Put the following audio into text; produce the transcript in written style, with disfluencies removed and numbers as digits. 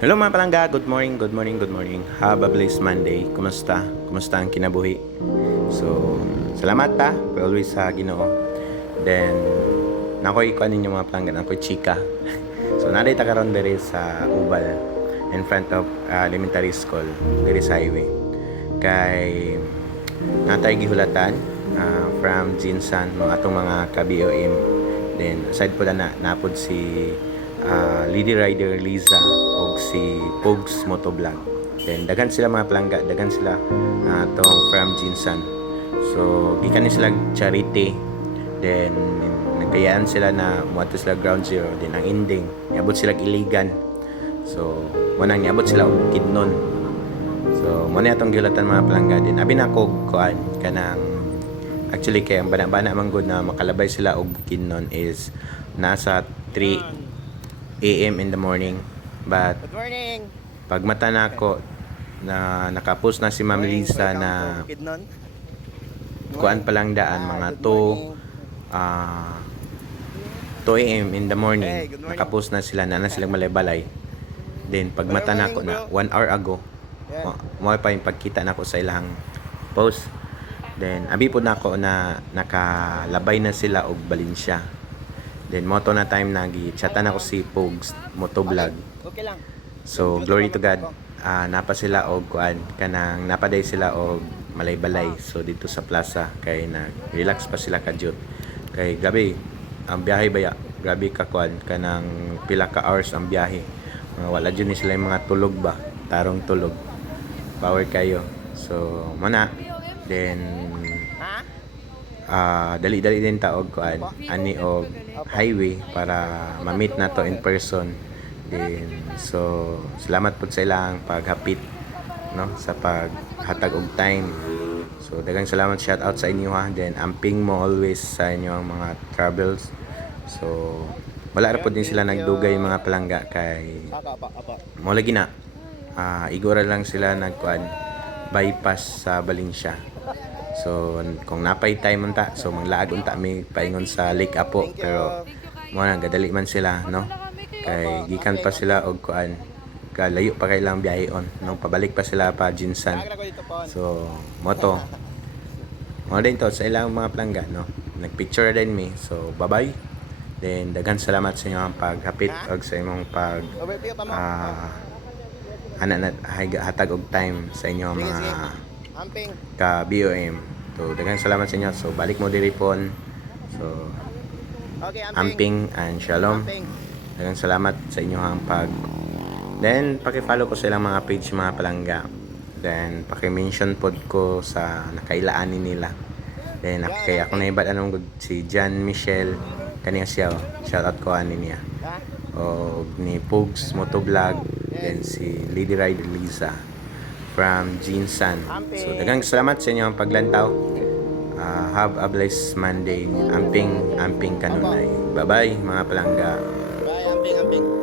Hello mga palangga, good morning, good morning, good morning. Have a blessed Monday. Kumusta? Kumusta ang kinabuhi? So, salamat ta, for always sa Ginoo. Then, nakoy ko ninyo mga palangga, nakoy chika. So, narita karon diri sa Ubal in front of elementary school, diri sa highway. Kay natay gihulatan from Jinsan mga atong mga ka-BOM. Then, aside po na napod si Lady Rider Liza o si Pogs Motovlog. Then daghan sila mga palangga, daghan sila tong from Jinsan. So gikan ni sila charity. Then nagkayaan sila na muadto sila ground zero. Then ang ending niabot sila iligan. So mo nang niabot sila og kidnon. So mo na atong gilatan mga palangga din. Abi na ko kuan kanang actually kay ang bana-bana man gud na makalabay sila og kidnon is nasa 3 AM in the morning. But Good morning. pag mata na ako na nakapost na si Ma'am Lisa na kuan pa lang daan mga 2 AM in the morning, nakapost na sila na silang malay-balay. Then pag mata na ako na 1 hour ago, mo pa yung pagkita na ako sa ilang post. Then abi po na ako na nakalabay na sila og Valencia. Then moto na time na gi-chatan ako si Pogs Motovlog. Okay lang. So glory to God. Napa sila og kuan kanang napaday sila og malay-balay. So dito sa plaza kay na relax pa sila kadyot. Kay grabe ang biyahe baya. Grabe ka kuan kanang pila ka hours ang biyahe. Wala jud ni sila yung mga tulog ba. Tarong tulog. Power kayo. So mana then dali-dali din taog kuan ani og highway para ma-meet na to in person. Then so salamat po sa ilang paghapit no sa paghatag og time. So daghang salamat, shout out sa inyo ha. Then amping mo always sa inyo ang mga travels. So wala ra po din sila nagdugay mga palangga kay mo lagi na igora lang sila nagkuan bypass sa Valencia. So kung napay time unta, so manglaag unta mi paingon sa Lake Apo, pero mo na gadali man sila no. Kay gikan pa sila og kuan kalayo pa kay lang biyahon no, pabalik pa sila pa Jinsan. So moto mo din to sa ilang mga plangga no. Nagpicture din mi. So bye-bye. Then daghan salamat sa inyong paghapit og sa imong pag hatag og time sa inyong mga ka BOM. So daghang salamat sa inyo. So balik mo diri pon. So amping and shalom. Daghang salamat sa inyo ang pag. Then paki-follow ko sa ilang mga page mga palangga. Then paki-mention pod ko sa nakailaan nila. Then kay ako na ibad anong good si John Michelle kaniya siya. Shout out ko ani niya. O ni Pogs Motovlog, then si Lady Rider Liza from Jinsan. So daghang salamat sa inyong paglantaw. Have a blessed Monday. Amping kanunay. Bye bye mga palangga. Bye, amping.